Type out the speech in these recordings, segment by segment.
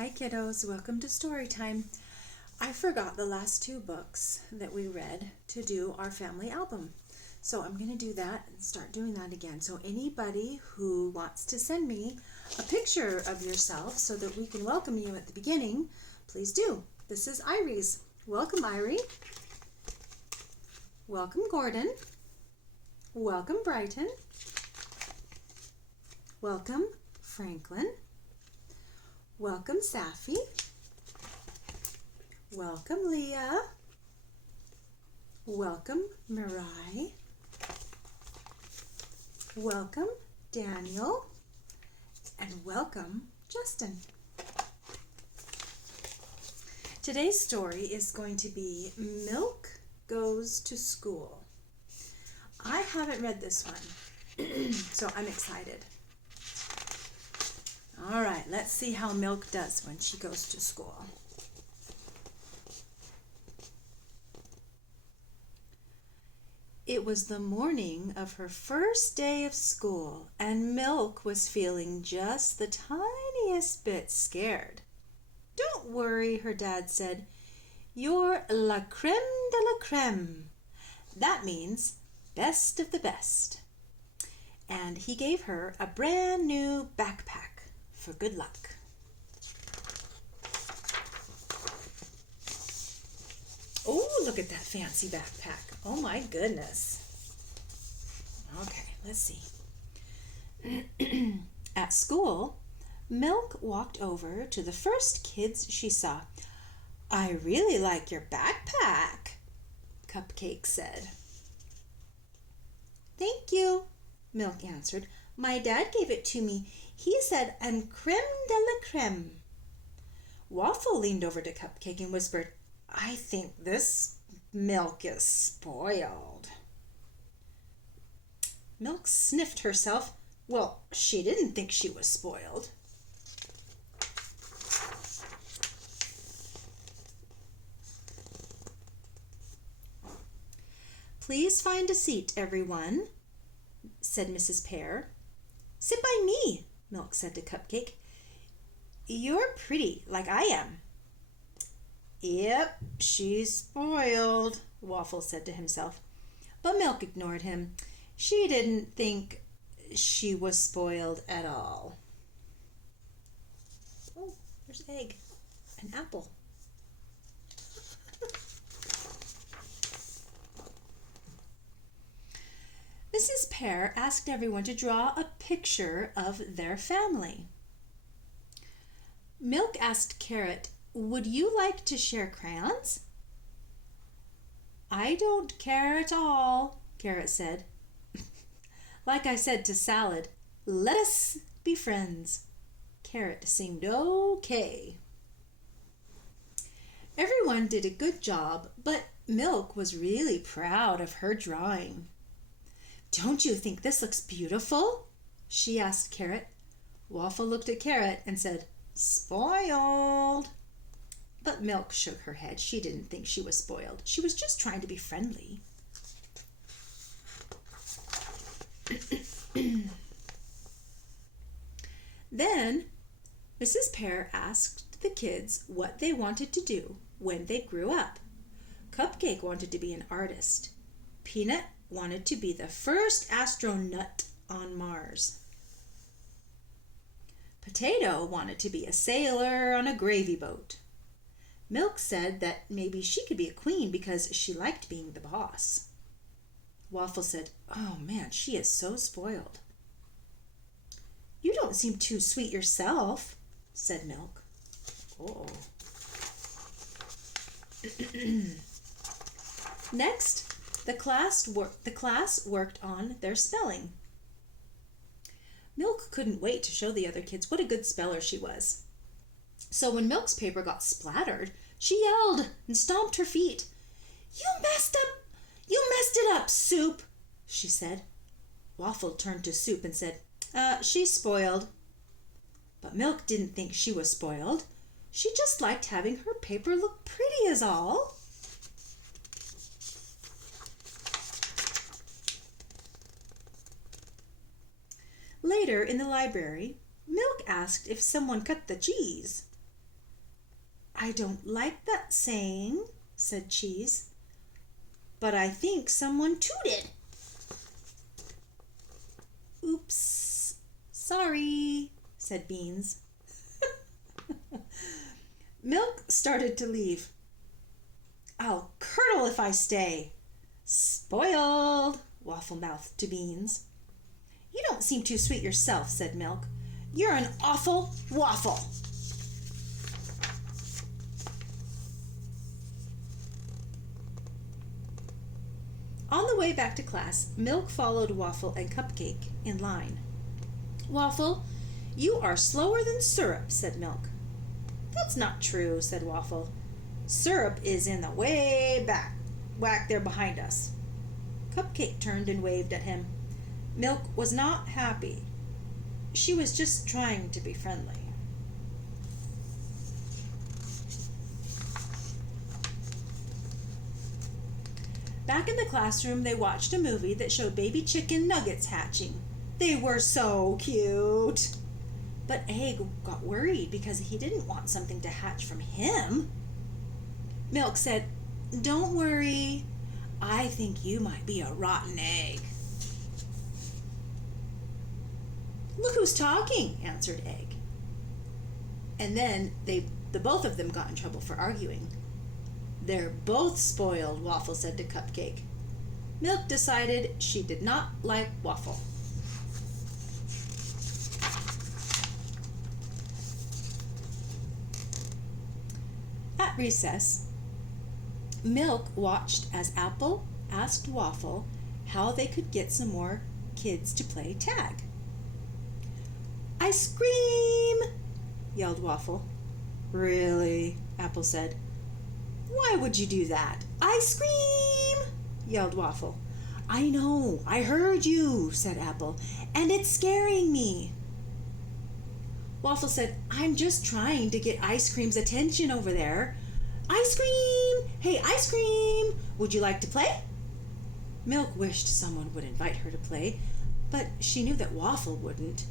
Hi kiddos, welcome to story time. I forgot the last two books that we read to do our family album. So I'm going to do that and start doing that again. So anybody who wants to send me a picture of yourself so that we can welcome you at the beginning, please do. This is Iries. Welcome, Irie. Welcome, Gordon. Welcome, Brighton. Welcome, Franklin. Welcome, Safi. Welcome, Leah. Welcome, Mirai. Welcome, Daniel. And welcome, Justin. Today's story is going to be Milk Goes to School. I haven't read this one, so I'm excited. All right, let's see how Milk does when she goes to school. It was the morning of her first day of school, and Milk was feeling just the tiniest bit scared. "Don't worry," her dad said. "You're la creme de la creme. That means best of the best." And he gave her a brand new backpack for good luck. Oh, look at that fancy backpack. Oh my goodness. Okay, let's see. At school, Milk walked over to the first kids she saw. "I really like your backpack," Cupcake said. "Thank you," Milk answered. "My dad gave it to me. He said I'm creme de la creme." Waffle leaned over to Cupcake and whispered, "I think this Milk is spoiled." Milk sniffed herself. Well, she didn't think she was spoiled. "Please find a seat, everyone," said Mrs. Pear. "Sit by me," Milk said to Cupcake. "You're pretty, like I am." "Yep, she's spoiled," Waffle said to himself. But Milk ignored him. She didn't think she was spoiled at all. Oh, there's egg, an apple. Mrs. Pear asked everyone to draw a picture of their family. Milk asked Carrot, "Would you like to share crayons?" "I don't care at all," Carrot said. "Like I said to Salad, let us be friends." Carrot seemed okay. Everyone did a good job, but Milk was really proud of her drawing. "Don't you think this looks beautiful?" she asked Carrot. Waffle looked at Carrot and said, "Spoiled." But Milk shook her head. She didn't think she was spoiled. She was just trying to be friendly. Then Mrs. Pear asked the kids what they wanted to do when they grew up. Cupcake wanted to be an artist. Peanut wanted to be the first astronaut on Mars. Potato wanted to be a sailor on a gravy boat. Milk said that maybe she could be a queen because she liked being the boss. Waffle said, "Oh man, she is so spoiled." "You don't seem too sweet yourself," said Milk. Oh. Next, the class worked on their spelling. Milk couldn't wait to show the other kids what a good speller she was. So when Milk's paper got splattered, she yelled and stomped her feet. You messed it up, Soup," she said. Waffle turned to Soup and said, "She's spoiled." But Milk didn't think she was spoiled. She just liked having her paper look pretty is all. Later in the library, Milk asked if someone cut the cheese. I don't like that saying, said Cheese, but I think someone tooted. Oops, sorry, said Beans. Milk started to leave. I'll curdle if I stay. Spoiled, Waffle mouthed to Beans. You don't seem too sweet yourself, said Milk. You're an awful waffle. On the way back to class, Milk followed Waffle and Cupcake in line. Waffle, you are slower than Syrup, said Milk. That's not true, said Waffle. Syrup is in the way back there behind us. Cupcake turned and waved at him. Milk was not happy. She was just trying to be friendly. Back in the classroom, they watched a movie that showed baby chicken nuggets hatching. They were so cute. But Egg got worried because he didn't want something to hatch from him. Milk said, Don't worry. I think you might be a rotten egg. Look who's talking, answered Egg. And then the both of them got in trouble for arguing. They're both spoiled, Waffle said to Cupcake. Milk decided she did not like Waffle. At recess, Milk watched as Apple asked Waffle how they could get some more kids to play tag. Ice cream! Yelled Waffle. Really? Apple said. Why would you do that? Ice cream! Yelled Waffle. I know, I heard you, said Apple, and it's scaring me. Waffle said, I'm just trying to get Ice Cream's attention over there. Ice cream! Hey, Ice cream! Would you like to play? Milk wished someone would invite her to play, but she knew that Waffle wouldn't.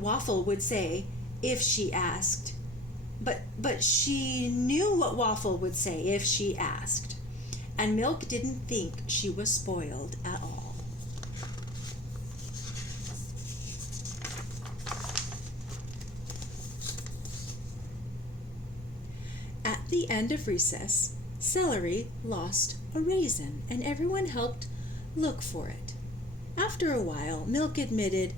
Waffle would say if she asked. But she knew what Waffle would say if she asked, and Milk didn't think she was spoiled at all. At the end of recess, Celery lost a raisin, and everyone helped look for it. After a while, Milk admitted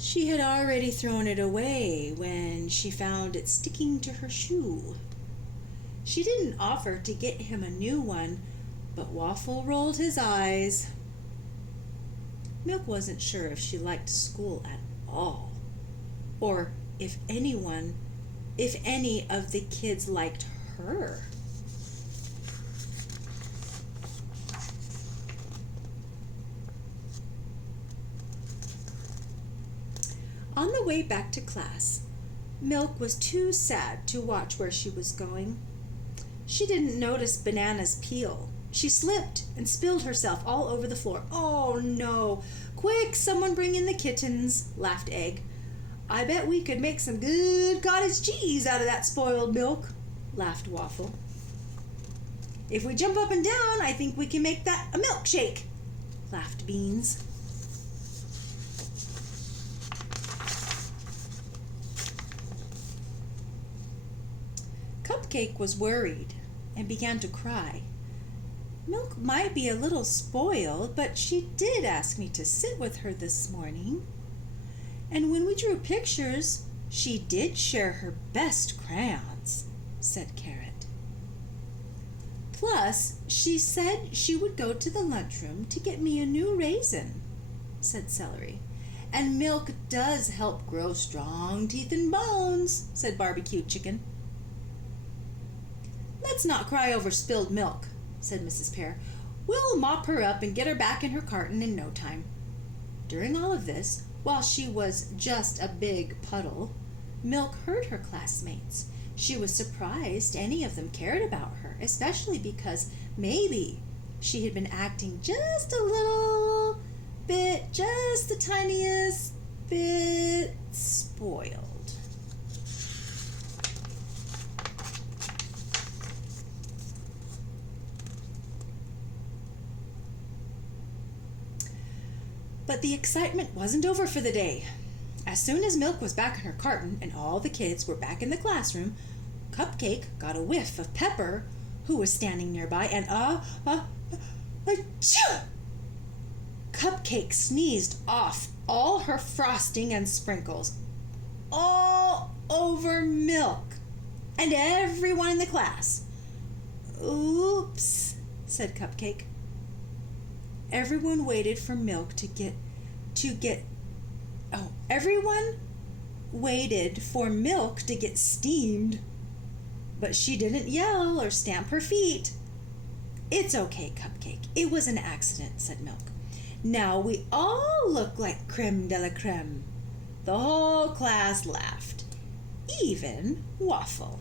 she had already thrown it away when she found it sticking to her shoe. She didn't offer to get him a new one, but Waffle rolled his eyes. Milk wasn't sure if she liked school at all, or if any of the kids liked her. On the way back to class, Milk was too sad to watch where she was going. She didn't notice Banana's peel. She slipped and spilled herself all over the floor. Oh no! Quick, someone bring in the kittens, laughed Egg. I bet we could make some good cottage cheese out of that spoiled milk, laughed Waffle. If we jump up and down, I think we can make that a milkshake, laughed Beans. Cupcake was worried and began to cry. Milk might be a little spoiled, but she did ask me to sit with her this morning. And when we drew pictures, she did share her best crayons, said Carrot. Plus, she said she would go to the lunchroom to get me a new raisin, said Celery. And milk does help grow strong teeth and bones, said Barbecue Chicken. Let's not cry over spilled milk, said Mrs. Pear. We'll mop her up and get her back in her carton in no time. During all of this, while she was just a big puddle, Milk heard her classmates. She was surprised any of them cared about her, especially because maybe she had been acting just a little bit, just the tiniest bit spoiled. But the excitement wasn't over for the day. As soon as Milk was back in her carton and all the kids were back in the classroom, Cupcake got a whiff of Pepper, who was standing nearby, and achoo! Cupcake sneezed off all her frosting and sprinkles all over Milk and everyone in the class. Oops, said Cupcake. Everyone waited for Milk everyone waited for Milk to get steamed, but she didn't yell or stamp her feet. It's okay, Cupcake. It was an accident, said Milk. Now we all look like creme de la creme. The whole class laughed, even Waffle.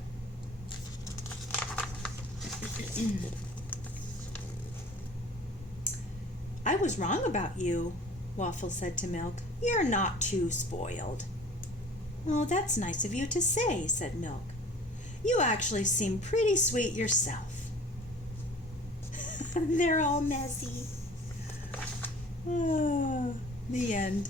I was wrong about you, Waffle said to Milk. You're not too spoiled. Oh, that's nice of you to say, said Milk. You actually seem pretty sweet yourself. They're all messy. Oh, the end.